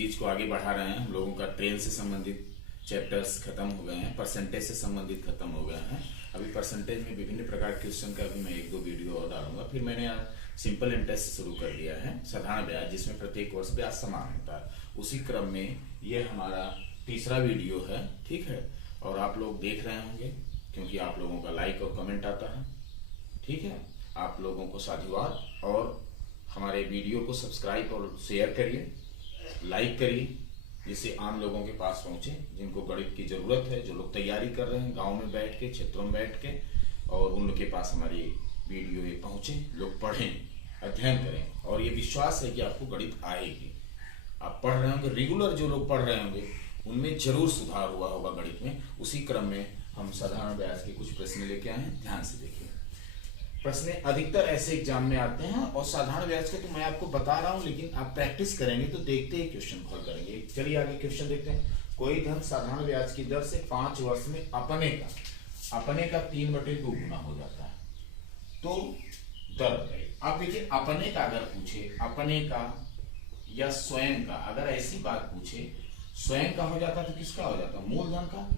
Series को आगे बढ़ा रहे हैं। हम लोगों का ट्रेन से संबंधित चैप्टर्स खत्म हो गए हैं, परसेंटेज से संबंधित खत्म हो गए हैं। अभी परसेंटेज में विभिन्न प्रकार के क्वेश्चन का भी मैं एक दो वीडियो और डालूंगा। फिर मैंने सिंपल इंटरेस्ट से शुरू कर दिया है साधारण ब्याज, जिसमें प्रत्येक वर्ष ब्याज समान होता है। उसी क्रम में ये हमारा तीसरा वीडियो है, ठीक है। और आप लोग देख रहे होंगे क्योंकि आप लोगों का लाइक और कमेंट आता है, ठीक है। आप लोगों को साधुवाद, और हमारे वीडियो को सब्सक्राइब और शेयर करिए, लाइक करिए, जिससे आम लोगों के पास पहुंचे जिनको गणित की जरूरत है, जो लोग तैयारी कर रहे हैं गांव में बैठ के, क्षेत्रों में बैठ के, और उन लोग के पास हमारी वीडियो ये पहुंचे, लोग पढ़ें, अध्ययन करें। और ये विश्वास है कि आपको गणित आएगी। आप पढ़ रहे होंगे, रेगुलर जो लोग पढ़ रहे होंगे उनमें जरूर सुधार हुआ होगा गणित में। उसी क्रम में हम साधारण ब्याज के कुछ प्रश्न लेके आए हैं, ध्यान से देखिए। प्रश्न अधिकतर ऐसे एग्जाम में आते हैं और साधारण ब्याज के तो मैं आपको बता रहा हूं, लेकिन आप प्रैक्टिस करेंगे तो देखते ही क्वेश्चन हल करेंगे। चलिए आगे क्वेश्चन देखते हैं। कोई धन साधारण ब्याज की दर से 5 वर्ष में अपने का 3/2 गुना हो जाता है, तो दर बताइए। आप देखिए, अपने का अगर पूछे, अपने का या स्वयं का, अगर ऐसी बात पूछे स्वयं का हो जाता तो किसका हो जाता? मूलधन का।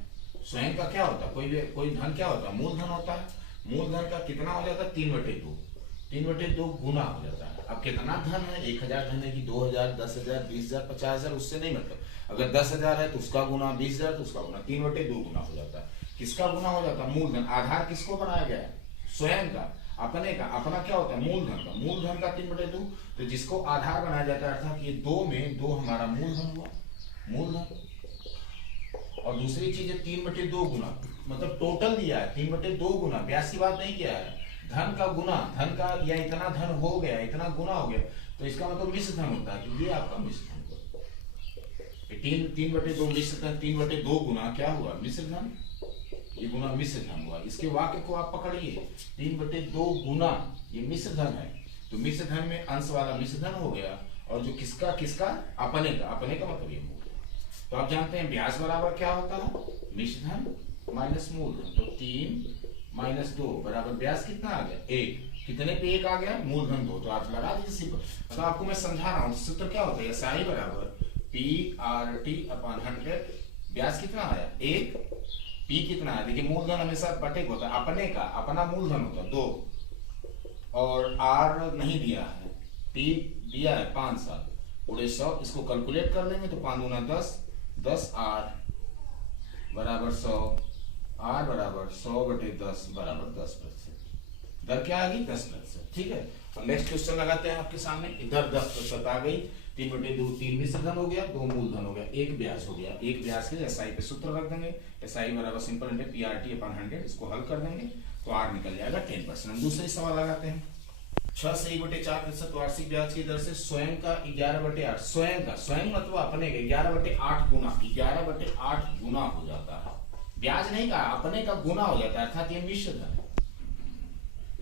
स्वयं का क्या होता? कोई धन क्या होता? मूलधन होता है। मूलधन का कितना हो जाता है? 3/2। 3/2 गुना हो जाता है। अब कितना धन है? 1000 धन है कि 2000, 10,000, 20,000, 50,000, उससे नहीं मतलब। अगर 10,000 है तो उसका गुना, 20,000 तो उसका गुना, 3/2 गुना हो जाता है। किसका गुना हो जाता है? मूलधन। आधार किसको बनाया गया है? स्वयं का। अपने का, अपना क्या होता है? मूलधन का। मूलधन का 3/2, तो जिसको आधार बनाया जाता है, अर्थात ये 2 में 2 हमारा मूलधन हुआ, मूलधन। और दूसरी चीज है 3/2 गुना, मतलब टोटल दिया है 3/2 गुना, ब्याज की बात नहीं किया है। धन का गुना, धन का, या इतना धन हो गया, इतना गुना हो गया, तो इसका मतलब मिश्र धन होता है, क्योंकि ये आपका मिश्र धन हुआ। 3/2 मिश्र धन, 3/2 गुना क्या हुआ? मिश्र धन। ये गुना मिश्र धन हुआ। इसके वाक्य को आप पकड़िए, 3/2 गुना ये मिश्र धन है, तो मिश्र धन में अंश वाला मिश्र धन हो गया, और जो किसका अपने का मतलब ये मूलधन। तो आप जानते हैं ब्याज बराबर क्या होता है? मिश्र धन माइनस मूलधन। तो 3 - 2 बराबर ब्याज कितना आ गया? 1। कितने पे 1 आ गया? मूलधन 2। तो आप लगा दीजिए सिंपल। तो आपको मैं समझा रहा हूँ, सूत्र क्या होता है? SI बराबर PRT/100। ब्याज कितना आया? 1। P कितना है? देखिए, मूलधन हमेशा बटे होता है। अपने का, अपना मूलधन होता है 2, और R नहीं दिया है, P दिया है 5/7 × 100। इसको कैलकुलेट कर लेंगे तो 5 × 10, 10R बराबर 100। R बराबर 100/10 बराबर 10%। दर क्या आ गई? 10%, ठीक है। और नेक्स्ट क्वेश्चन लगाते हैं आपके सामने। इधर 10% आ गई। 3/2, 3 मिश्र धन हो गया, 2 मूलधन हो गया, 1 ब्याज हो गया। 1 ब्याज के SI पे सूत्र रख देंगे। SI बराबर सिंपल PRT/100। इसको हल कर देंगे तो R निकल जाएगा 10%। दूसरी सवाल लगाते हैं। 6 से 1/4% वार्षिक ब्याज की दर से स्वयं का 11/8, स्वयं मतलब अपने का 11/8 गुना, 11/8 गुना हो जाता है। ब्याज नहीं का, अपने का गुना हो जाता है, अर्थात ये मिश्र धन है।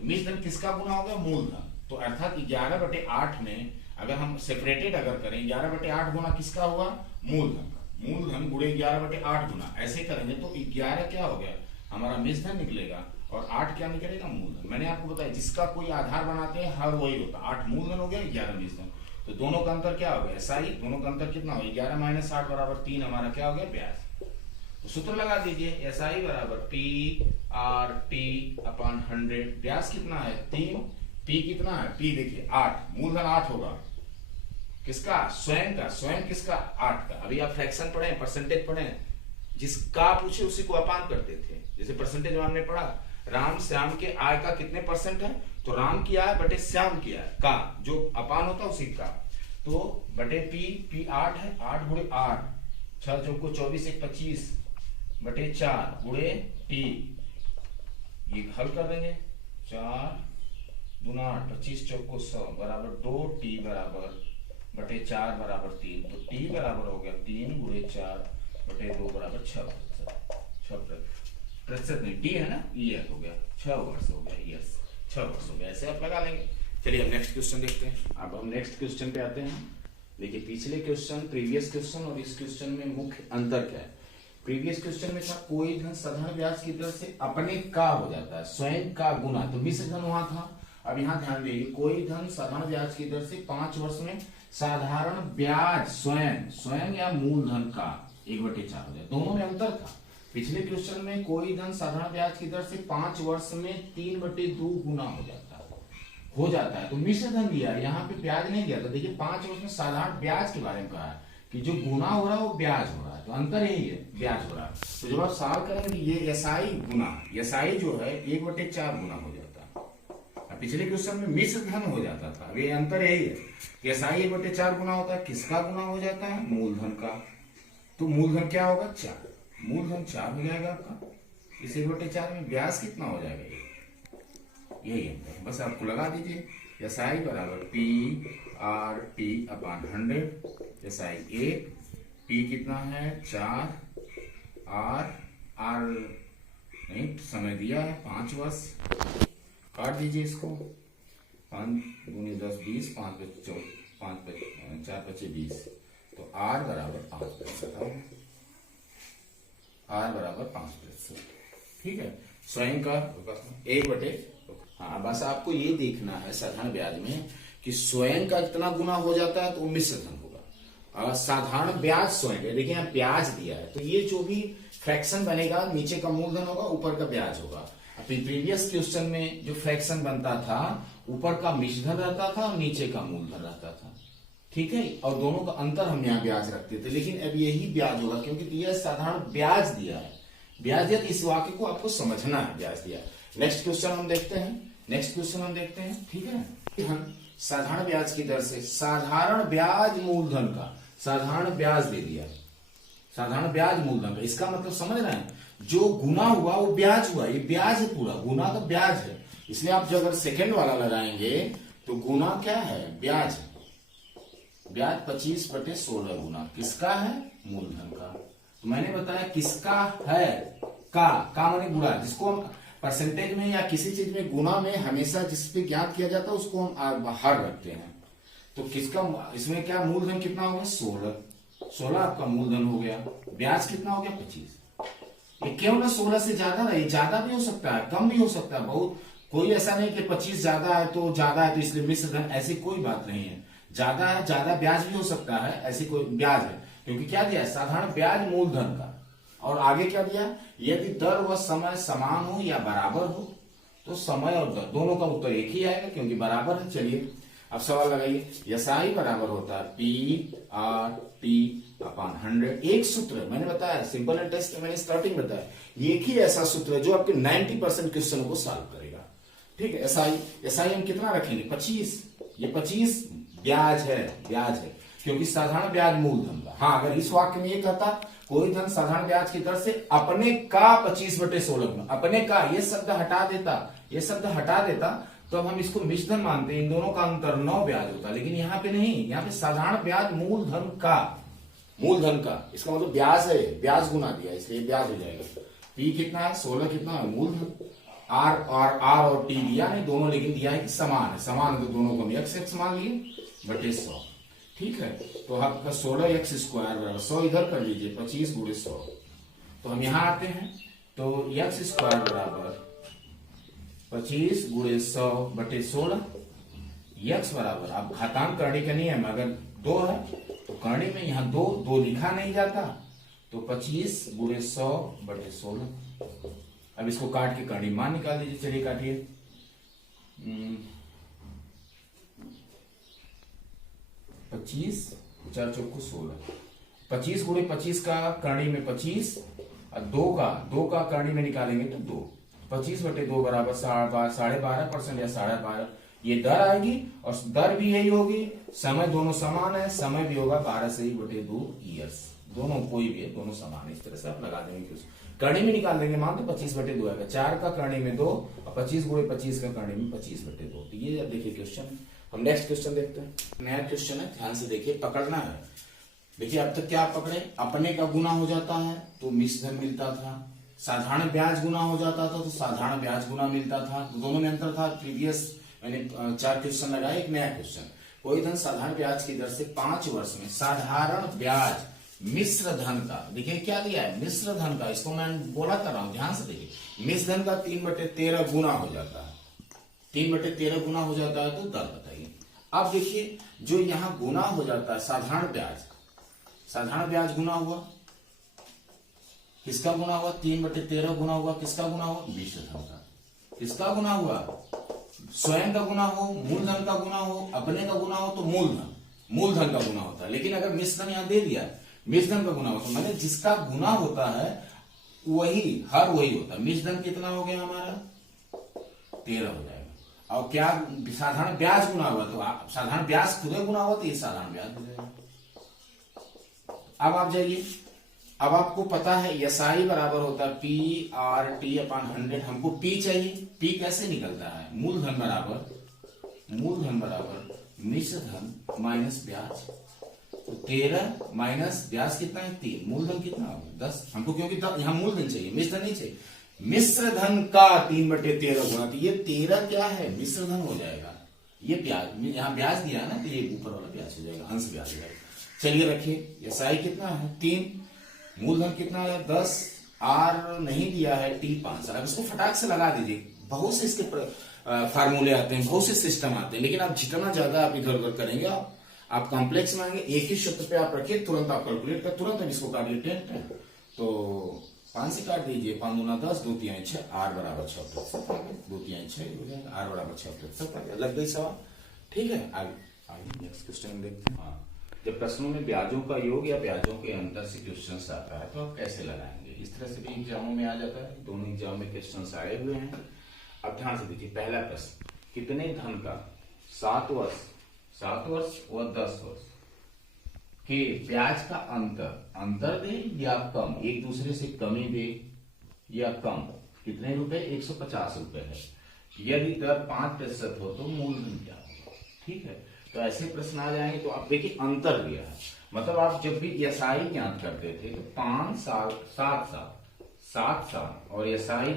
मिश्र धन किसका गुना हो गया? मूलधन। तो अर्थात 11/8 में अगर हम सेपरेटेड अगर करें, 11/8 गुना किसका हुआ? मूलधन का। मूलधन गुणे 11/8 गुना, ऐसे करेंगे तो 11 क्या हो गया? हमारा मिश्र धन निकलेगा, और 8 क्या निकलेगा? मूलधन। मैंने आपको बताया जिसका कोई आधार बनाते हैं हर वही होता है। 8 मूलधन हो गया, 11 मिश्र धन। तो दोनों का अंतर क्या हो गया? SI। दोनों का अंतर कितना हो गया? 11 - 8 बराबर 3। हमारा क्या हो गया? ब्याज। तो सूत्र लगा दीजिए। SI बराबर PRT/100। ब्याज कितना है? 3। P कितना है? P देखिए 8, मूलधन 8 होगा। किसका? स्वयं का। स्वयं किसका? 8 का। अभी आप फ्रैक्शन पढ़े, परसेंटेज पढ़े, जिसका पूछे उसी को अपान करते थे। जैसे परसेंटेज में हमने पढ़ा, राम श्याम के आय का कितने % है? तो राम की आय बटे श्याम की आय का जो अपान होता है उसी का, तो बटे P 8 है, 8 × 8, 6 चौको 24, 1 25 बटे 4 गुणे T। ये हल कर देंगे। 4 दूना 8, 25 चौको 100 बराबर 2T बराबर बटे 4 बराबर 3। तो T बराबर हो गया 3 × 4 बटे 2 बराबर 6% नहीं, D है ना, ये हो गया 6 वर्ष हो गया। यस, 6 वर्ष हो गया। ऐसे आप लगा लेंगे। चलिए अब नेक्स्ट क्वेश्चन देखते हैं। अब हम नेक्स्ट क्वेश्चन पे आते हैं। देखिए, पिछले क्वेश्चन, प्रीवियस क्वेश्चन और इस क्वेश्चन में मुख्य अंतर क्या है? प्रीवियस क्वेश्चन में था कोई धन साधारण ब्याज की दर से अपने का हो जाता है, स्वयं का गुना, तो मिश्र धन वहां था। अब यहाँ ध्यान दीजिए, कोई धन साधारण ब्याज की दर से 5 वर्ष में साधारण ब्याज स्वयं स्वयं या मूलधन का 1/4 हो जाए। दोनों में अंतर था। पिछले क्वेश्चन में कोई धन साधारण ब्याज की दर से 5 वर्ष में 3/2 गुना हो जाता है। तो मिश्र धन दिया, यहाँ पे ब्याज नहीं दिया। तो देखिए 5 वर्ष में साधारण ब्याज के बारे में कहा है कि जो गुना हो रहा है वो ब्याज हो रहा है, तो अंतर यही है, ब्याज हो रहा है। तो जब आप सवाल करेंगे ये एसआई गुना, एसआई जो है 1/4 गुना हो जाता है। पिछले क्वेश्चन में मिश्र धन हो जाता था, ये अंतर यही है। एसआई 1/4 गुना होता है, किसका गुना हो जाता है? मूलधन का। तो मूलधन क्या होगा? 4। मूलधन 4 हो जाएगा आपका। इस 1/4 में ब्याज कितना हो जाएगा? यही अंतर, बस आपको लगा दीजिए। एसआई बराबर PRT/100। एसआई 1, पी कितना है? 4, आर नहीं समय दिया है 5 वर्ष, काट दीजिए इसको। 5 × 10 20, 5 4 5 20, तो आर बराबर 5%। आर बराबर 5%। ठीक है, स्वयं का 1/। हाँ, बस आपको ये देखना है साधारण ब्याज में कि स्वयं का कितना गुना हो जाता है तो मिश्र धन होगा। और साधारण ब्याज स्वयं, देखिए यहाँ ब्याज दिया है, तो ये जो भी फ्रैक्शन बनेगा नीचे का मूलधन होगा, ऊपर का ब्याज होगा। प्रीवियस क्वेश्चन में जो फ्रैक्शन बनता था, ऊपर का मिश्र धन रहता था और नीचे का मूलधन रहता था। ठीक है, और दोनों का अंतर हम यहाँ ब्याज रखते थे, लेकिन अब यही ब्याज होगा क्योंकि दिया साधारण ब्याज दिया है। ब्याज दिया, इस वाक्य को आपको समझना है, ब्याज दिया। नेक्स्ट क्वेश्चन हम देखते हैं। ठीक है, हम साधारण ब्याज की दर से साधारण ब्याज मूलधन का, साधारण ब्याज दे दिया, साधारण ब्याज मूलधन का। इसका मतलब समझ रहे हैं, जो गुना हुआ वो ब्याज हुआ, ये ब्याज है पूरा, गुना तो ब्याज है। इसलिए आप जो अगर सेकंड वाला लगाएंगे तो गुना क्या है? ब्याज है। ब्याज 25/16 गुना किसका है? मूलधन का। तो मैंने बताया किसका है, का माने गुणा, जिसको हम परसेंटेज में या किसी चीज में गुना में हमेशा जिस पे ज्ञात किया जाता है उसको हम हर रखते हैं। तो किसका, इसमें क्या मूलधन कितना हो गया? 16 आपका मूलधन हो गया। ब्याज कितना हो गया? 25। ये क्यों ना 16 से ज्यादा रहे, ज्यादा भी हो सकता है, कम भी हो सकता है, बहुत कोई ऐसा नहीं कि 25 ज्यादा है तो इसलिए मिश्र धन, ऐसी कोई बात नहीं है। ज्यादा है, ज्यादा ब्याज भी हो सकता है, ऐसी कोई ब्याज है, क्योंकि क्या दिया? साधारण ब्याज मूलधन का। और आगे क्या दिया? यदि दर व समय समान हो या बराबर हो, तो समय और दर दोनों का उत्तर एक ही आएगा क्योंकि बराबर है। चलिए अब सवाल लगाइए। एसआई बराबर होता है PRT/100। एक सूत्र मैंने बताया, सिंपल एंड टेस्ट मैंने स्टार्टिंग बताया, एक ही ऐसा सूत्र है जो आपके 90% क्वेश्चन को सॉल्व करेगा। ठीक है, एसआई हम कितना रखेंगे? 25। ये 25 ब्याज है, क्योंकि साधारण ब्याज मूलधन का। हाँ, अगर इस वाक्य में ये कहता कोई धन साधारण ब्याज की दर से अपने का 25/16 गुना, अपने का ये शब्द हटा देता तो अब हम इसको मिश्र धन मानते हैं। इन दोनों का अंतर 9 ब्याज होता, लेकिन यहाँ पे नहीं, यहाँ पे साधारण ब्याज मूलधन का। इसका मतलब ब्याज है, ब्याज गुना दिया, इसलिए ब्याज हो जाएगा। पी कितना है? 16 कितना है? मूलधन। आर और टी दिया नहीं दोनों, लेकिन दिया है कि समान है, तो दोनों को हम x मान लिए बटे 100। ठीक है, तो आपका 16x² बराबर 100 इधर कर लीजिए, 25 × 100। तो हम यहां आते हैं, तो x² बराबर 25 × 100 बटे 16। x बराबर, अब घातांक करणी का नियम, अगर 2 है तो करणी में यहाँ 2 लिखा नहीं जाता, तो 25 × 100 बटे 16। अब इसको काट के करणी मान निकाल दीजिए। चलिए काटिए। 25 4 चौको 16। 25 × 25 का करणी में 25 और 2 का करणी में निकालेंगे तो 2। 25/2 बराबर 12.5% या 12.5। ये दर आएगी और दर भी यही होगी, समय दोनों समान है, समय भी होगा 12 से ही बटे 2 ईयर्स, दोनों कोई भी है, दोनों समान है। इस तरह से आप लगा देंगे, करणी में निकाल देंगे। मान तो 25/2 आएगा, 4 का करणी में 2 और 25 × 25 का करणी में 25/2। तो ये देखिए क्वेश्चन। हम नेक्स्ट क्वेश्चन देखते हैं। नया क्वेश्चन है, ध्यान से देखिए, पकड़ना है। देखिए अब तक क्या पकड़े? अपने का गुना हो जाता है तो मिश्र धन मिलता था, साधारण ब्याज गुना हो जाता था तो साधारण ब्याज गुना मिलता था। तो दोनों में अंतर था। प्रीवियस मैंने 4 क्वेश्चन लगाए, एक नया क्वेश्चन। कोई धन साधारण ब्याज की दर से 5 वर्ष में साधारण ब्याज मिश्र धन का, देखिए क्या दिया है? मिश्र धन का। इसको मैं बोला कर रहा हूं, ध्यान से देखिए। मिश्र धन का 3/13 गुना हो जाता है, 3/13 गुना हो जाता है, तो दर बताइए। अब देखिए जो यहाँ गुना हो जाता है साधारण ब्याज गुना हुआ, किसका गुना हुआ, 3/13 गुना हुआ, किसका गुना हुआ, मिश्रधन का। किसका गुना हुआ, स्वयं का गुना हो, मूलधन का गुना हो, अपने का गुना हो तो मूलधन का गुना होता है। लेकिन अगर मिश्रधन यहाँ दे दिया, मिश्रधन का गुना होता है, मैंने जिसका गुना होता है वही होता है। मिश्रधन कितना हो गया हमारा, 13 हो जाएगा। और क्या साधारण ब्याज गुना हुआ, तो साधारण ब्याज खुद गुना हुआ तो ये साधारण ब्याज हो जाएगा। अब आप जाइए, अब आपको पता है SI बराबर होता है PRT/100। हमको P चाहिए। P कैसे निकलता है, मूलधन बराबर मिश्रधन माइनस ब्याज। तो 13 माइनस ब्याज कितना है, 3, मूलधन कितना होगा 10। हमको क्योंकि यहाँ मूलधन चाहिए, मिश्रधन नहीं चाहिए। मिश्रधन का 3/13 गुना, तो ये 13 क्या है, मिश्रधन हो जाएगा। ये ब्याज, यहाँ ब्याज दिया ना, तो ये ऊपर वाला ब्याज हो जाएगा, अंश ब्याज हो जाएगा। चलिए रखिए, SI कितना है 3, मूलधन कितना है 10, R नहीं दिया है, T 5। अब इसको फटाक से लगा दीजिए। बहुत से इसके फार्मूले आते हैं, बहुत से सिस्टम आते हैं, लेकिन आप जितना ज्यादा आप इधर उधर करेंगे आप कॉम्प्लेक्स में आएंगे। एक ही सूत्र पे आप रखिए, तुरंत आप कैलकुलेट कर, तुरंत इसको काट लीजिए। तो 5 से काट दीजिए, 5 दूना 10, 2 3 6, R बराबर 6%, 2 3 6 हो जाएगा, R बराबर 6%। लग गई सवाल, ठीक है। आगे नेक्स्ट क्वेश्चन देखते हैं। जब प्रश्नों में ब्याजों का योग या ब्याजों के अंतर से क्वेश्चन आता है तो आप कैसे लगाएंगे। इस तरह से भी एग्जामों में आ जाता है, दोनों एग्जाम में क्वेश्चन आए हुए हैं। अब ध्यान से देखिए, पहला प्रश्न, कितने धन का 7 वर्ष और 10 वर्ष के ब्याज का अंतर दे या कम, एक दूसरे से कमी दे या कम, कितने रुपए, 150 रुपए है। यदि दर 5% हो तो मूलधन क्या होगा, ठीक है। तो ऐसे प्रश्न आ जाएंगे। तो आप देखिए अंतर दिया है, मतलब आप जब भी SI ज्ञात करते थे तो 5 साल 7 साल और SI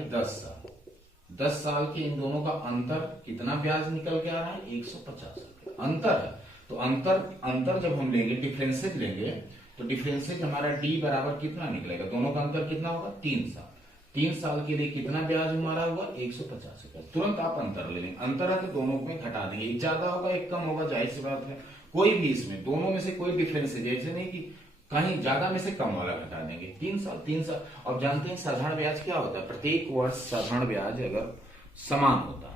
10 साल के इन दोनों का अंतर कितना ब्याज निकल के आ रहा है, 150 रुपए अंतर है। तो अंतर जब हम लेंगे, डिफरेंसेज लेंगे, तो डिफरेंसेज हमारा D बराबर कितना निकलेगा, दोनों का अंतर कितना होगा, 3 साल। 3 साल के लिए कितना ब्याज हमारा हुआ, 150 रुपए। तुरंत आप अंतर ले लेंगे, अंतर है तो दोनों में घटा देंगे, एक ज्यादा होगा एक कम होगा, जाहिर सी बात है। कोई भी इसमें दोनों में से कोई डिफरेंस है, ऐसे नहीं कि कहीं ज्यादा में से कम वाला घटा देंगे। 3 साल। और जानते हैं साधारण ब्याज क्या होता है, प्रत्येक वर्ष साधारण ब्याज अगर समान होता है,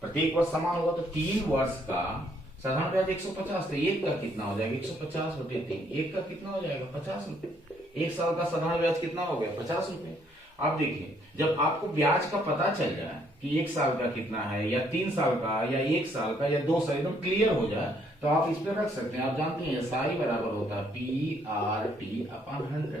प्रत्येक वर्ष समान होगा तो 3 वर्ष का साधारण ब्याज 150, तो एक का कितना हो जाएगा, 150 रुपए 3, एक का कितना हो जाएगा, 50 रुपए। एक साल का साधारण ब्याज कितना हो गया, 50 रुपए। अब देखिए, जब आपको ब्याज का पता चल जाए कि 1 साल का कितना है या 3 साल का या 1 साल का या 2 साल, एकदम क्लियर हो जाए तो आप इस पे रख सकते हैं। आप जानते हैं SI बराबर होता है PRT/100।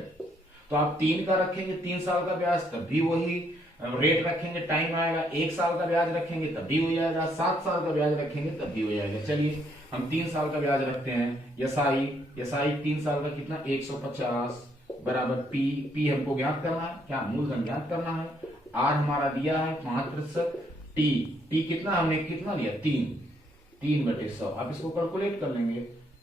तो आप 3 का रखेंगे 3 साल का ब्याज, तब भी वही रेट रखेंगे, टाइम आएगा। 1 साल का ब्याज रखेंगे तब भी हो जाएगा, 7 साल का ब्याज रखेंगे तब भी हो जाएगा। चलिए हम 3 साल का ब्याज रखते हैं। SI 3 साल का कितना, 150 बराबर P हमको ज्ञात करना है, क्या मूलधन ज्ञात करना है। R हमारा दिया है 5%, T कितना, हमने कितना लिया, 3/100। आप इसको कैलकुलेट कर लेंगे,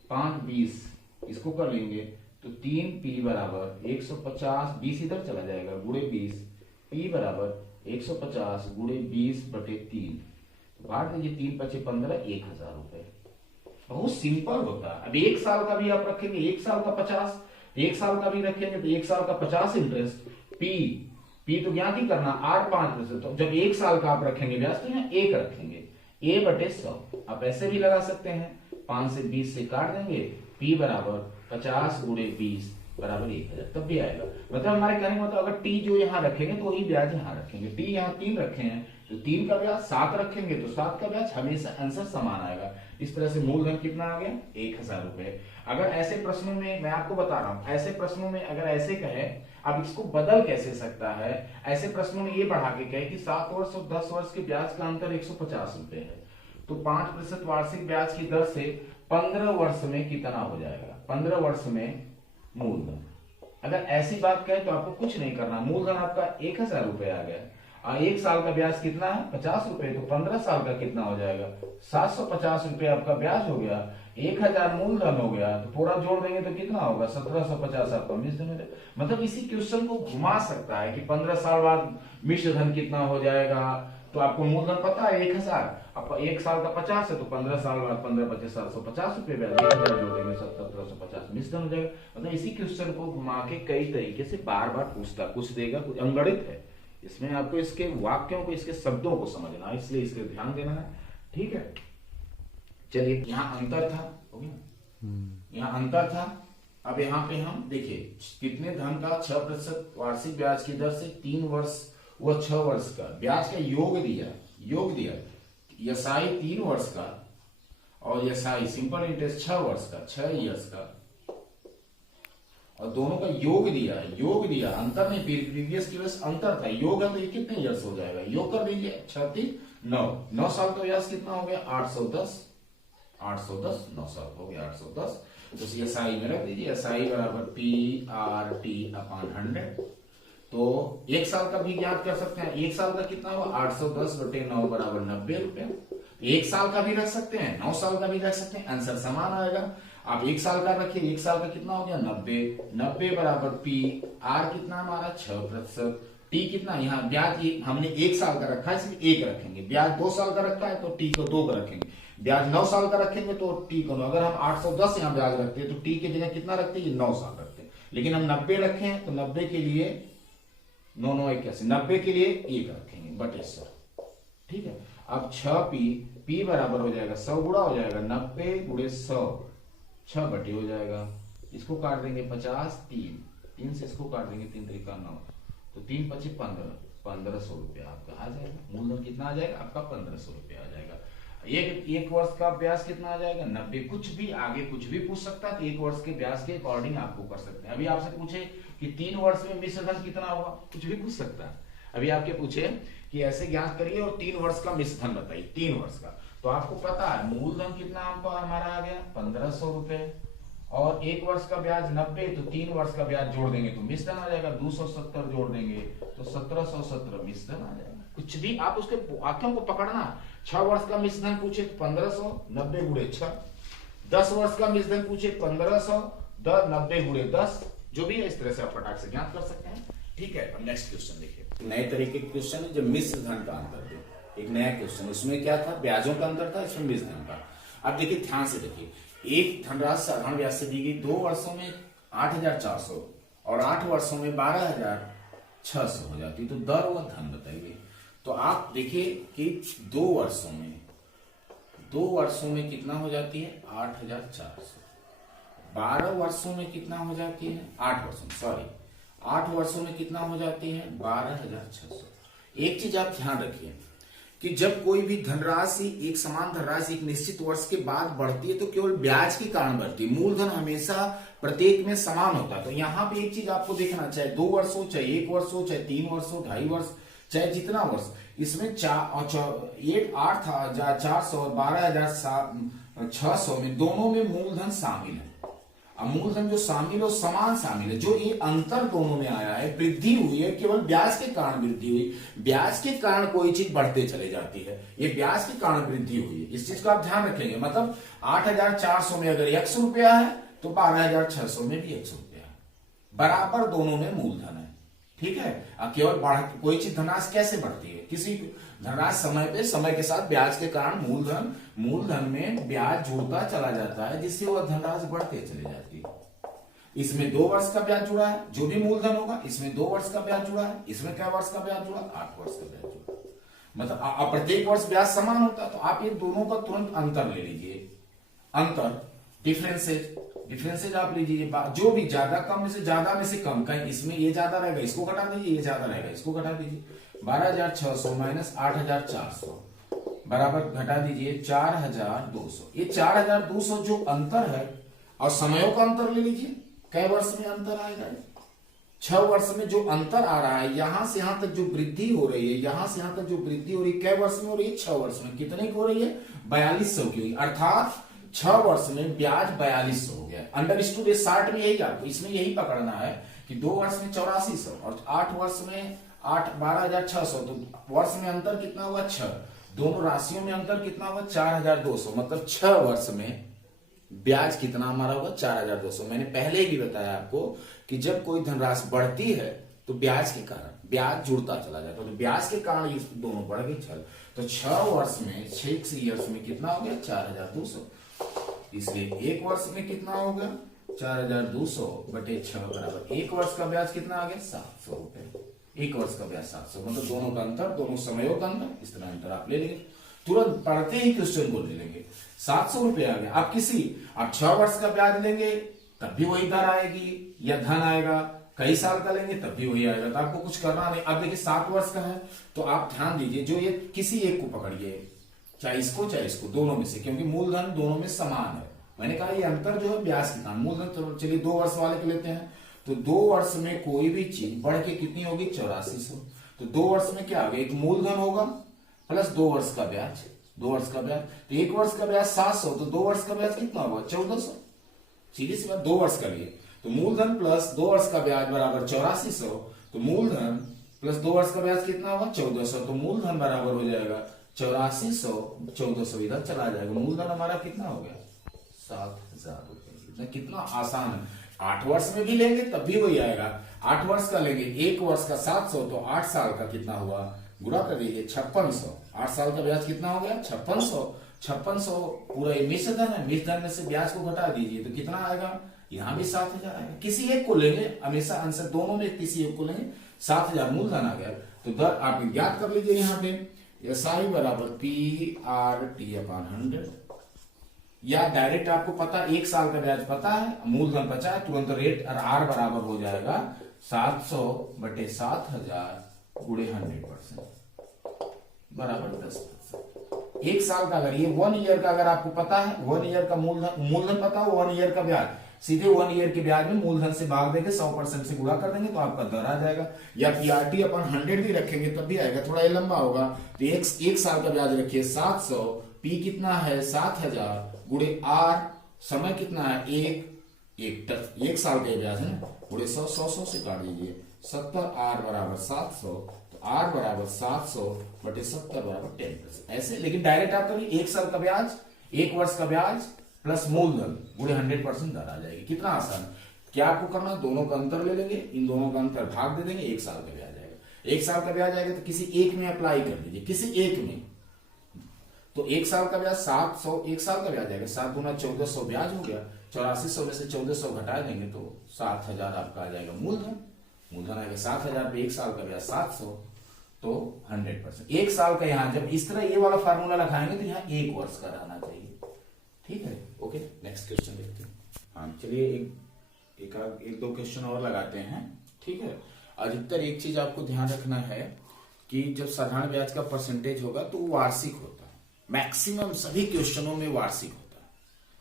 5 20 इसको कर लेंगे तो 3P बराबर 150, 20 इधर चला जाएगा, गुणे 20, P बराबर 150 गुणे 20/3। बांट दीजिए, 3 × 15, 1000 रुपए। बहुत सिंपल होता है। अब 1 साल का भी आप रखेंगे, 1 साल का 50, 1 साल का भी रखेंगे तो 1 साल का 50 इंटरेस्ट, P तो ज्ञात ही करना, R 5%। तो जब 1 साल का आप रखेंगे ब्याज तो यहाँ 1 रखेंगे, A/100। आप ऐसे भी लगा सकते हैं, 5 से 20 से काट देंगे, P बराबर 50 गुणे 20 बराबर 1000, तब भी आएगा। मतलब हमारे कहने का मतलब, अगर T जो यहाँ रखेंगे तो वही ब्याज यहाँ रखेंगे। T यहाँ 3 रखे हैं तो 3 का ब्याज 7 रखेंगे तो 7 का ब्याज हमेशा आंसर समान आएगा। इस तरह से मूलधन कितना आ गया, 1000 रुपए। अगर ऐसे प्रश्नों में, मैं आपको बता रहा हूं, ऐसे प्रश्नों में अगर ऐसे कहे, अब इसको बदल कैसे सकता है, ऐसे प्रश्नों में ये बढ़ा के कहे कि 7 वर्ष और 10 वर्ष के ब्याज का अंतर 150 रुपए है, तो 5% वार्षिक ब्याज की दर से 15 वर्ष में कितना हो जाएगा, 15 वर्ष में मूलधन। अगर ऐसी बात कहे तो आपको कुछ नहीं करना, मूलधन आपका 1000 रुपए आ गया, 1 साल का ब्याज कितना है, 50 रुपए, तो 15 साल का कितना हो जाएगा, 750 रुपए आपका ब्याज हो गया, 1000 मूलधन हो गया, तो पूरा जोड़ देंगे तो कितना होगा, 1750 आपका मिश्रधन। मतलब इसी क्वेश्चन को घुमा सकता है कि 15 साल बाद मिश्रधन कितना हो जाएगा, तो आपको मूलधन पता है 1000, अब 1 साल का 50 है तो 15 साल बाद 15 25 750 रुपए ब्याज, 1000 जोड़ेंगे 1750 मिश्रण हो जाएगा। मतलब इसी क्वेश्चन को घुमा के कई तरीके से बार बार पूछता, कुछ देगा, कुछ अंगणित है, इसमें आपको इसके वाक्यों को, इसके शब्दों को समझना है, इसलिए इसके ध्यान देना है। ठीक है, चलिए यहाँ अंतर था, हो गया, यहाँ अंतर था। अब यहाँ पे हम देखिए कितने धन का 6% वार्षिक ब्याज की दर से 3 वर्ष व 6 वर्ष का ब्याज का योग दिया एसआई 3 वर्ष का और एसआई सिंपल इंटरेस्ट 6 वर्ष का, 6 ईयर्स का, और दोनों का योग दिया अंतर नहीं, प्रीवियस की वजह अंतर था, योग है तो ये कितने ईयर्स हो जाएगा, योग कर दीजिए 36 9 साल का ब्याज कितना हो गया 810 9 साल हो गया 810, तो एसआई में रख दीजिए, एसआई बराबर PRT/100। तो 1 साल का भी याद कर सकते हैं, 1 साल का कितना हुआ 810/9 बराबर 90 रुपए। 1 साल का भी रख सकते हैं, 9 साल का भी रख सकते हैं, आंसर समान आएगा। आप 1 साल का रखिए, 1 साल का कितना हो गया 90 बराबर PR कितना हमारा 6%, T कितना, यहाँ ब्याज हमने 1 साल का रखा है इसलिए 1 रखेंगे, ब्याज 2 साल का रखा है तो T को 2 रखेंगे, ब्याज 9 साल का रखेंगे तो T को 9। अगर हम 810 यहाँ ब्याज रखते हैं तो T की जगह कितना रखते हैं, ये 9 साल रखते हैं, लेकिन हम 90 रखे हैं तो 90 के लिए 9 9 81, 90 के लिए 1 रखेंगे बटे 100। ठीक है, अब 6P बराबर हो जाएगा 100 गुणा हो जाएगा 90 गुणे 100, 6 बटे हो जाएगा, इसको काट देंगे 50, 3 से इसको काट देंगे 3 3 9, तो 3 25 1500 रुपया आपका आ जाएगा। मूलधन कितना आ जाएगा आपका 1500 रुपया आ जाएगा। एक वर्ष का ब्याज कितना आ जाएगा 90, कुछ भी आगे कुछ भी पूछ सकता है, तो 1 वर्ष के ब्याज के अकॉर्डिंग आपको कर सकते हैं। अभी आपसे पूछे कि 3 वर्ष में मिश्र धन कितना होगा, कुछ भी पूछ सकता है। अभी आपके पूछे कि ऐसे ज्ञात करिए और 3 वर्ष का मिश्र धन बताइए, 3 वर्ष का, तो आपको पता है मूलधन कितना हमको हमारा आ गया 1500 रुपए, और 1 वर्ष का ब्याज 90, तो 3 वर्ष का ब्याज जोड़ देंगे तो मिश्र धन आ जाएगा, 270 जोड़ देंगे तो 1717 मिश्र धन आ जाएगा। कुछ भी आप उसके वाक्यों को पकड़ना। 6 वर्ष का मिश्र धन पूछे तो 1500, 90 गुणे 6, 10 वर्ष का मिश्र धन पूछे 1500, 90 गुणे 10, जो भी है इस तरह से आप फटाक से ज्ञात कर सकते हैं। ठीक है, अब नेक्स्ट क्वेश्चन देखिए, नए तरीके के क्वेश्चन है, जो मिश्र धन का अंतर दो, एक नया क्वेश्चन, उसमें क्या था ब्याजों का अंतर था, इसमें मिश्र धन का। अब देखिए ध्यान से देखिए, एक धनराशि साधारण ब्याज से दी गई, 2 वर्षों में 8400 और 8 वर्षों में 12600 हो जाती, तो दर व धन बताइए। तो आप देखिए कि 2 वर्षों में कितना हो जाती है 8400, 12 वर्षों में कितना हो जाती है 8 वर्षों में कितना हो जाती है 12600। एक चीज आप ध्यान रखिए कि जब कोई भी धनराशि, एक समान धनराशि एक निश्चित वर्ष के बाद बढ़ती है तो केवल ब्याज के कारण बढ़ती है, मूलधन हमेशा प्रत्येक में समान होता है। तो यहाँ पे एक चीज आपको देखना, चाहे 2 वर्ष हो, चाहे 1 वर्ष हो, चाहे 3 वर्ष हो, 2.5 वर्ष, चाहे जितना वर्ष, इसमें 8,400 और 12,600 में दोनों में मूलधन शामिल है। अब मूलधन जो शामिल हो समान शामिल है, जो ये अंतर दोनों में आया है, वृद्धि हुई है, केवल ब्याज के कारण वृद्धि हुई, ब्याज के कारण कोई चीज बढ़ते चले जाती है, ये ब्याज के कारण वृद्धि हुई है, इस चीज का आप ध्यान रखेंगे। मतलब 8,400 में अगर 100 रुपया है तो 12,600 में भी 100 रुपया है, बराबर दोनों में मूलधन है। ठीक है, केवल कोई चीज धनराशि कैसे बढ़ती है, किसी धनराशि समय पे, समय के साथ ब्याज के कारण मूलधन में ब्याज जुड़ता चला जाता है, जिससे वह धनराशि बढ़ते चली जाती है। इसमें 2 वर्ष का ब्याज जुड़ा है, जो भी मूलधन होगा इसमें 2 वर्ष का ब्याज जुड़ा है, इसमें क्या वर्ष का ब्याज जुड़ा 8 वर्ष का ब्याज जुड़ा, मतलब प्रत्येक वर्ष ब्याज समान होता है। तो आप ये दोनों का तुरंत अंतर ले लीजिए, अंतर डिफरेंसेज आप लीजिए, जो भी ज्यादा कम में से ज्यादा में से कम, कहीं इसमें ये ज्यादा रहेगा इसको घटा दीजिए, ये ज्यादा रहेगा इसको घटा दीजिए, 12,600 माइनस 8,400 बराबर घटा दीजिए 4,200। ये 4,200 जो अंतर है, और समयों का अंतर ले लीजिए, कई वर्ष में अंतर आएगा 6 वर्ष में जो अंतर आ रहा है, यहां से यहां तक जो वृद्धि हो रही है, यहां से यहां तक जो वृद्धि हो रही है, कै वर्ष में हो रही है 6 वर्ष में, कितने की हो रही है 4200 की हुई, अर्थात 6 वर्ष में ब्याज 4200 हो गया। अंडरस्टूड, ये 60 में यही आपको इसमें यही पकड़ना है कि 2 वर्ष में 8400 और 8 वर्ष में 12,600, तो वर्ष में अंतर कितना हुआ 6, दोनों राशियों में अंतर कितना हुआ 4,200, मतलब 6 वर्ष में ब्याज कितना हमारा होगा 4,200। मैंने पहले ही बताया आपको कि जब कोई धनराशि बढ़ती है तो ब्याज के कारण ब्याज जुड़ता चला जाता है, तो ब्याज के कारण ये दोनों बढ़ गए 6। तो 6 वर्ष में 6 ईयर्स में कितना हो गया 4200, इसलिए एक वर्ष में कितना हो गया 4200 बटे 6 बराबर एक वर्ष का ब्याज कितना आ गया 700 रुपए। एक वर्ष का ब्याज 700, मतलब दोनों का अंतर, दोनों समयों का अंतर, इस तरह अंतर आप ले लेंगे, तुरंत पढ़ते ही क्वेश्चन को ले लेंगे। 700 रुपए आ गया। आप 6 वर्ष का ब्याज लेंगे तब भी वही दर आएगी या धन आएगा, कई साल का लेंगे तब भी वही आएगा, तो आपको कुछ करना नहीं। अब देखिए 7 वर्ष का है तो आप ध्यान दीजिए, जो ये किसी एक को पकड़िए, चाहे इसको दोनों में से, क्योंकि मूलधन दोनों में समान है। मैंने कहा ये अंतर जो है ब्याज के कारण, मूलधन तो चलिए 2 वर्ष वाले के लेते हैं, तो 2 वर्ष में कोई भी चीज बढ़ के कितनी होगी 8400। तो 2 वर्ष में क्या होगा, एक मूलधन होगा प्लस 2 वर्ष का ब्याज, 2 वर्ष का ब्याज, तो 1 वर्ष का ब्याज 700, तो 2 वर्ष का ब्याज कितना होगा 1400। सीधी सी बात, 2 वर्ष का लिए तो मूलधन प्लस 2 वर्ष का ब्याज बराबर 8400, तो मूलधन प्लस 2 वर्ष का ब्याज कितना होगा 1400, तो मूलधन बराबर हो जाएगा 8400, 1400 इधर चला जाएगा, मूलधन हमारा कितना हो गया 7000 रुपए। कितना आसान है। 8 वर्ष में भी लेंगे तब भी वही आएगा, 8 वर्ष का लेंगे, 1 वर्ष का 700, तो 8 साल का कितना हुआ, गुणा कर दीजिए 5600, 8 साल का ब्याज कितना हो गया 5600 पूरा मिश्र धन है, मिश्र धन में से ब्याज को घटा दीजिए तो कितना आएगा, यहाँ भी 7000 आएगा। किसी एक को लेंगे, हमेशा आंसर दोनों में किसी एक को लेंगे, 7000 मूलधन आ गया। तो दर आप ज्ञात कर लीजिए यहाँ पे, SI बराबर PRT/100, या डायरेक्ट आपको पता 1 साल का ब्याज पता है, मूलधन बचा है, तुरंत रेट और R बराबर हो जाएगा 700 बटे 7000 गुणे 100% बराबर 10%। 1 साल का अगर ये 1 ईयर का अगर आपको पता है, 1 ईयर का मूलधन पता हो, 1 ईयर का ब्याज सीधे 1 ईयर के ब्याज में मूलधन से भाग देंगे, 100% से गुणा कर देंगे तो आपका दर आ जाएगा। या PRT/100 भी रखेंगे तब भी आएगा, थोड़ा ये लंबा होगा, तो 1 साल का ब्याज रखिए 700, P कितना है 7000 गुणे R समय कितना है 1 साल का ब्याज है ना, गुणे 100 से काट दीजिए 70, R बराबर 700, तो R बराबर 700 बटे 70 बराबर 10%। ऐसे लेकिन डायरेक्ट आप करिए 1 साल का ब्याज, 1 वर्ष का ब्याज प्लस मूलधन गुणे 100% दर आ जाएगी। कितना आसान। क्या आपको करना, दोनों का अंतर ले लेंगे, इन दोनों का अंतर भाग दे देंगे, 1 साल का ब्याज आएगा। 1 साल का ब्याज आएगा तो किसी एक में अप्लाई कर दीजिए, किसी एक में, तो 1 साल का ब्याज 700, 1 साल का ब्याज आएगा, 7 गुना 1400 ब्याज हो गया, 8400 में से 1400 घटा देंगे तो 7000 आपका आ जाएगा मूलधन आएगा 7000 पे 1 साल का ब्याज 700, तो 100%। 1 साल का यहाँ जब इस तरह ये वाला फार्मूला लगाएंगे तो यहाँ 1 वर्ष का रहना चाहिए। ठीक है, ओके, नेक्स्ट क्वेश्चन देखते हैं। हाँ चलिए एक दो क्वेश्चन और लगाते हैं। ठीक है, अधिकतर एक चीज आपको ध्यान रखना है कि जब साधारण ब्याज का परसेंटेज होगा तो वार्षिक होता है, मैक्सिमम सभी क्वेश्चनों में वार्षिक होता है।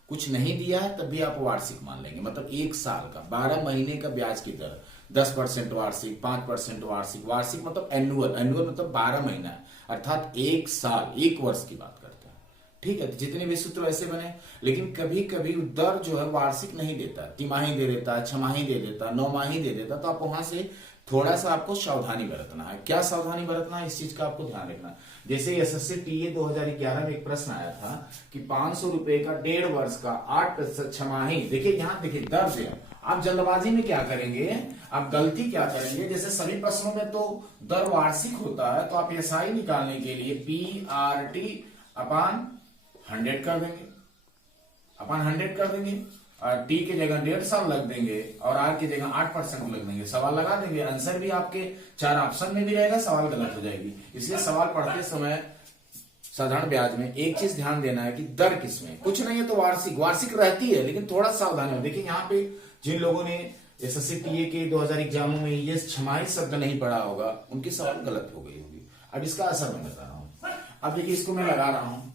कुछ नहीं दिया है तब भी आप वार्षिक मान लेंगे, मतलब 1 साल का 12 महीने का ब्याज की दर 10% वार्षिक, 5% वार्षिक, वार्षिक मतलब एनुअल मतलब 12 महीना, अर्थात 1 साल 1 वर्ष की बात करता है। ठीक है, तो जितने भी सूत्र ऐसे बने, लेकिन कभी कभी दर जो है वार्षिक नहीं देता, तिमाही दे देता है, 6 माही दे देता है, 9 माही दे देता, तो आप वहां से थोड़ा सा आपको सावधानी बरतना है। क्या सावधानी बरतना है, इस चीज का आपको ध्यान रखना। जैसे SSC TA 2011 में एक प्रश्न आया था कि 500 रुपए का 1.5 वर्ष का 8% छमाही, देखिए यहाँ देखिए दर से आप जल्दबाजी में क्या करेंगे, आप गलती क्या करेंगे, जैसे सभी प्रश्नों में तो दर वार्षिक होता है, तो आप SI निकालने के लिए PRT/100 कर देंगे, अपन 100 कर देंगे, और T की जगह 1.5 साल लग देंगे और R की जगह 8% लग देंगे, सवाल लगा देंगे। आंसर भी आपके 4 ऑप्शन में भी रहेगा, सवाल गलत हो जाएगी। इसलिए सवाल पढ़ते समय साधारण ब्याज में एक चीज ध्यान देना है कि दर किसमें, कुछ नहीं है तो वार्षिक रहती है, लेकिन थोड़ा सावधानी हो। देखिए यहाँ पे जिन लोगों ने SSC TA के 2000 एग्जामों में ये छमाही शब्द नहीं पढ़ा होगा, उनकी सवाल गलत हो गई होगी। अब इसका असर मैं बता रहा हूं। अब देखिए इसको मैं लगा रहा हूं,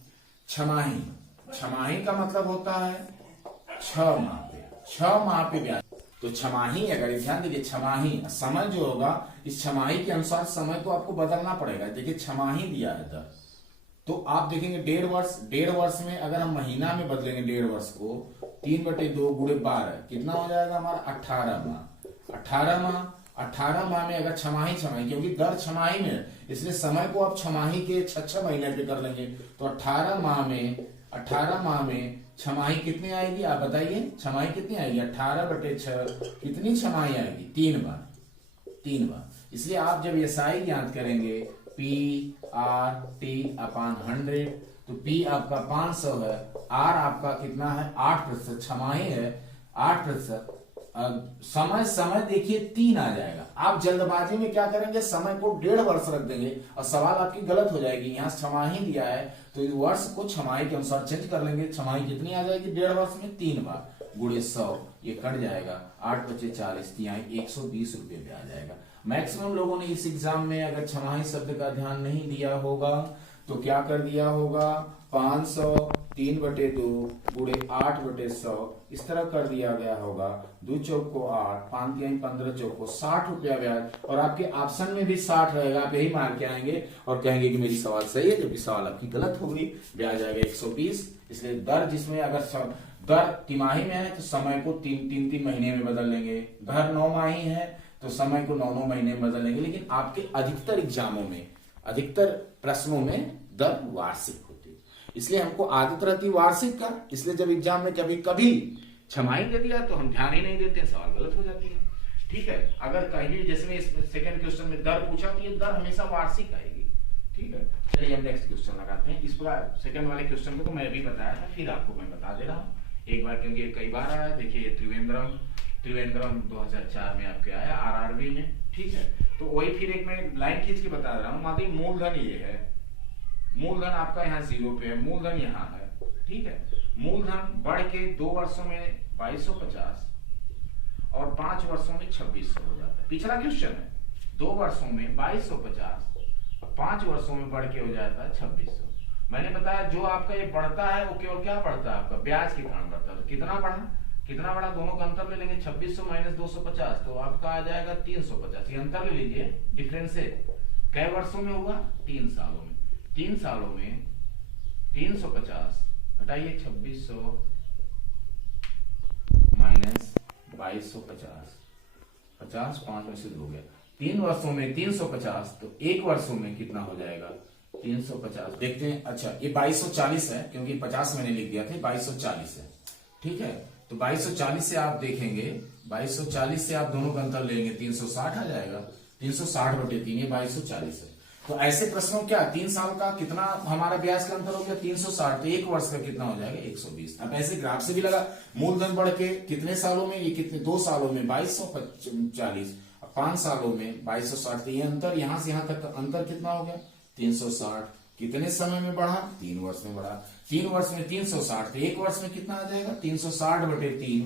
छमाही का मतलब होता है 6 माह पे ब्याज। तो छमाही, अगर ध्यान दीजिए, छमाही समय जो होगा, इस छमाही के अनुसार समय को आपको बदलना पड़ेगा। देखिए छमाही दिया है दर, तो आप देखेंगे 1.5 वर्ष में अगर हम महीना में बदलेंगे 1.5 वर्ष को, 3/2 गुणे 12 कितना हो जाएगा हमारा 18 माह। 18 माह में अगर छमाही, क्योंकि दर छमाही में, इसलिए समय को आप छमाही के 6 महीने पे कर लेंगे, तो 18 माह में छमाही कितनी आएगी, आप बताइए छमाही कितनी आएगी, 18/6 कितनी छमाही आएगी, 3 बार। 3 बार। इसलिए आप जब एसआई ज्ञात करेंगे PRT/100, तो P आपका 500 है, R आपका कितना है 8%, छमाही है 8%। समय देखिए 3 आ जाएगा। आप जल्दबाजी में क्या करेंगे, समय को 1.5 वर्ष रख देंगे और सवाल आपकी गलत हो जाएगी। यहाँ छमाही दिया है तो इस वर्ष को छमाही के अनुसार चेंज कर लेंगे। छमाही कितनी आ जाएगी 1.5 वर्ष में 3 बार गुणे 100, ये कट जाएगा 8 बचे 40, 120 रुपए में आ जाएगा। मैक्सिमम लोगों ने इस एग्जाम में अगर छमाही शब्द का ध्यान नहीं दिया होगा तो क्या कर दिया होगा, 500 3/2 गुणे 8/100 इस तरह कर दिया गया होगा। 2 चौक को 8, 5 15 चौक को 60 रुपया ब्याज, और आपके ऑप्शन में भी 60 रहेगा। आप यही मार के आएंगे और कहेंगे कि मेरी सवाल सही है, जबकि सवाल आपकी गलत होगी। ब्याज आएगा 120। इसलिए दर जिसमें अगर दर तिमाही में है तो समय को 3 महीने में बदल लेंगे। दर 9 माही है तो समय को 9 महीने में बदल लेंगे। लेकिन आपके अधिकतर एग्जामों में, अधिकतर प्रश्नों में दर वार्षिक होती है, इसलिए हमको आदत रहती वार्षिक का। इसलिए जब एग्जाम में कभी छमाही दे दिया तो हम ध्यान ही नहीं देते, सवाल गलत हो जाती है। ठीक है, अगर कहीं जैसे में सेकंड क्वेश्चन में दर पूछा तो ये दर हमेशा वार्षिक आएगी। ठीक है, चलिए हम नेक्स्ट क्वेश्चन लगाते हैं। इस पर सेकंड वाले क्वेश्चन को तो मैं भी बताया था, फिर आपको मैं बता दे रहा हूँ एक बार, क्योंकि कई बार आया। देखिए त्रिवेंद्रम 2004 में आपके आया आरआरबी में। ठीक है, तो वही फिर एक मैं लाइन खींच के बता रहा हूँ। मान लीजिए मूलधन ये है, मूलधन आपका यहाँ 0 पे है, मूलधन यहाँ है। ठीक है, मूलधन बढ़ के 2 वर्षों में 2250 और 5 वर्षों में 2600 हो जाता है। पिछला क्वेश्चन है 2 वर्षों में 2250 और 5 वर्षों में बढ़ के हो जाता है 2600। मैंने बताया जो आपका ये बढ़ता है वो केवल क्या बढ़ता है, आपका ब्याज के कारण बढ़ता है। तो कितना बढ़ा, दोनों का अंतर ले लेंगे। 2600 माइनस 250 तो आपका आ जाएगा 350। ये अंतर ले लीजिए, डिफरेंस है। कई वर्षों में हुआ, 3 सालों में। 3 सालों में 350 हटाइए 2600 माइनस 2250, 50 5 में से हो गया। 3 वर्षों में 350, तो 1 वर्षों में कितना हो जाएगा 350। देखते हैं। अच्छा, ये 2240 है क्योंकि 50 मैंने लिख दिया था, 2240 है। ठीक है, तो 2240 से आप देखेंगे, 2240 से आप दोनों का अंतर लेंगे 360 आ जाएगा। 360/3 ये 2240 है। तो ऐसे प्रश्नों क्या 3 साल का कितना हमारा ब्याज का अंतर हो गया 360, तो 1 वर्ष का कितना हो जाएगा 120। अब ऐसे ग्राफ से भी लगा, मूलधन बढ़ के कितने सालों में, ये कितने 2 सालों में 2240, 5 सालों में 2260। तो ये अंतर यहाँ से यहाँ तक अंतर कितना हो गया 360। कितने समय में बढ़ा 3 वर्ष में बढ़ा। 3 वर्ष में 360, तो 1 वर्ष में कितना आ जाएगा 360/3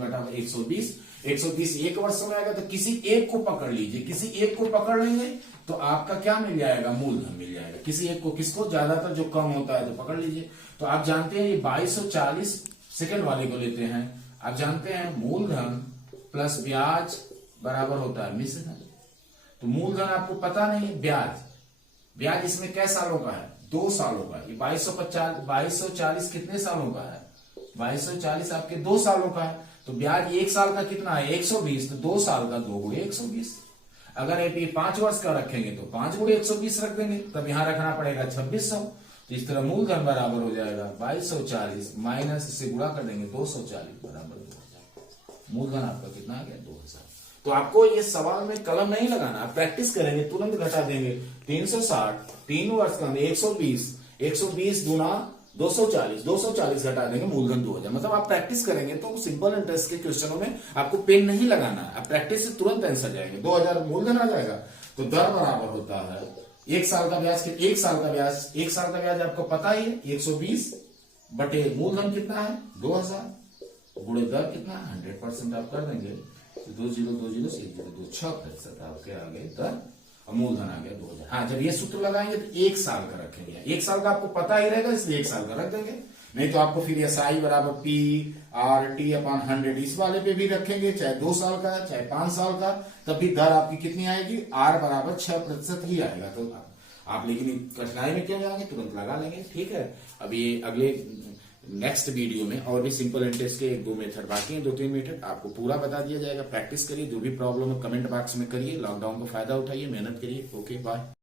120 1 वर्ष में आएगा। तो किसी एक को पकड़ लीजिए, किसी एक को पकड़ लेंगे तो आपका क्या मिल जाएगा, मूलधन मिल जाएगा। किसी एक को, किसको, ज्यादातर जो कम होता है तो पकड़ लीजिए। तो आप जानते हैं ये 2240, सेकंड वाले को लेते हैं। आप जानते हैं मूलधन प्लस ब्याज बराबर होता है मिश्र धन। तो मूलधन आपको पता नहीं, ब्याज इसमें कै सालों का है 2 सालों का। ये 2240 कितने सालों का है 2240 आपके 2 सालों का है। तो ब्याज 1 साल का कितना है 120, तो 2 साल का 2 गुणे 120। अगर ये 5 वर्ष का रखेंगे तो 5 गुणे 120 रख देंगे, तब यहां रखना पड़ेगा 2600। तो इस तरह मूलधन बराबर हो जाएगा 2240 माइनस इससे गुणा कर देंगे 240 बराबर 2000। मूलधन आपका कितना आ गया 2000। तो आपको ये सवाल में कलम नहीं लगाना, आप प्रैक्टिस करेंगे तुरंत घटा देंगे। 360 3 वर्ष का 120 गुना 240 घटा देंगे, मूलधन 2000। मतलब आप प्रैक्टिस करेंगे तो सिंपल इंटरेस्ट के क्वेश्चनों में आपको पेन नहीं लगाना, आप प्रैक्टिस से तुरंत आंसर जाएंगे। 2000 मूलधन आ जाएगा। तो दर बराबर होता है 1 साल का ब्याज के 1 साल का ब्याज आपको पता ही है 120 बटे मूलधन कितना है 2000 गुणे दर कितना है 100% आप कर देंगे। तो 20 से 6% आपके आ गए दर, मूलधन आ गया 2000। हाँ, जब ये सूत्र लगाएंगे तो 1 साल का रखेंगे। 1 साल का आपको पता ही रहेगा इसलिए 1 साल का रख देंगे। नहीं तो आपको फिर SI बराबर PRT/100 इस वाले पे भी रखेंगे, चाहे 2 साल का चाहे 5 साल का, तब भी दर आपकी कितनी आएगी R बराबर 6% ही आएगा। तो आप लेकिन कठिनाई में क्यों जाएंगे, तुरंत लगा लेंगे। ठीक है, अब ये अगले नेक्स्ट वीडियो में और भी सिंपल इंटरेस्ट के 1-2 मेथड बाकी हैं, 2-3 मेथड आपको पूरा बता दिया जाएगा। प्रैक्टिस करिए, जो भी प्रॉब्लम है कमेंट बॉक्स में करिए। लॉकडाउन का फायदा उठाइए, मेहनत करिए। Okay, bye.